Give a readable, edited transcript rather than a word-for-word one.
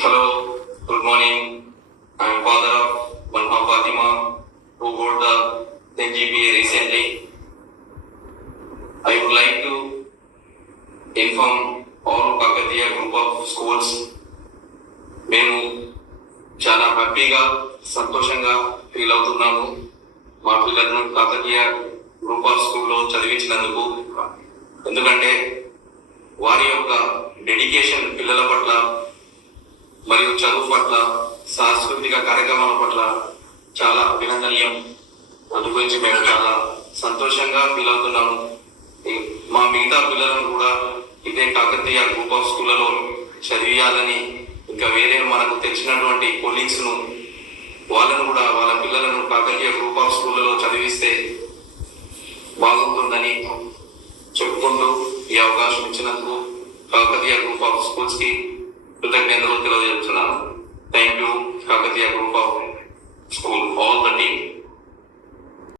Hello, good morning. I am father of Manha Fatima who got the NGPA recently. I would like to inform all Kakatiya group of schools. మేము చాలా హ్యాపీగా సంతోషంగా feel అవుతున్నాము మా పిల్లలను Kakatiya group of స్కూల్లో చదివించినందుకు. ఎందుకంటే వారి యొక్క డెడికేషన్ పిల్లల పట్ల మరియు చదువు పట్ల సాంస్కృతిక కార్యక్రమాల పట్ల చాలా అభినందనీయం. అందు గురించి మేము చాలా సంతోషంగా ఫీల్ అవుతున్నాము. మా మిగతా పిల్లలను కూడా ఇదే కాకతీయ గ్రూప్ ఆఫ్ స్కూళ్ళలో చదివియాలని, ఇంకా వేరే మనకు తెలిసినటువంటి కొలీగ్స్ ను వాళ్ళను కూడా వాళ్ళ పిల్లలను కాకతీయ గ్రూప్ ఆఫ్ స్కూళ్ళలో చదివిస్తే బాగుంటుందని చెప్పుకుంటూ ఈ అవకాశం ఇచ్చినందుకు కాకతీయ గ్రూప్ ఆఫ్ స్కూల్స్ కి కృతజ్ఞతలు తెలియజేస్తున్నాను. Thank you Kakatiya group of school. All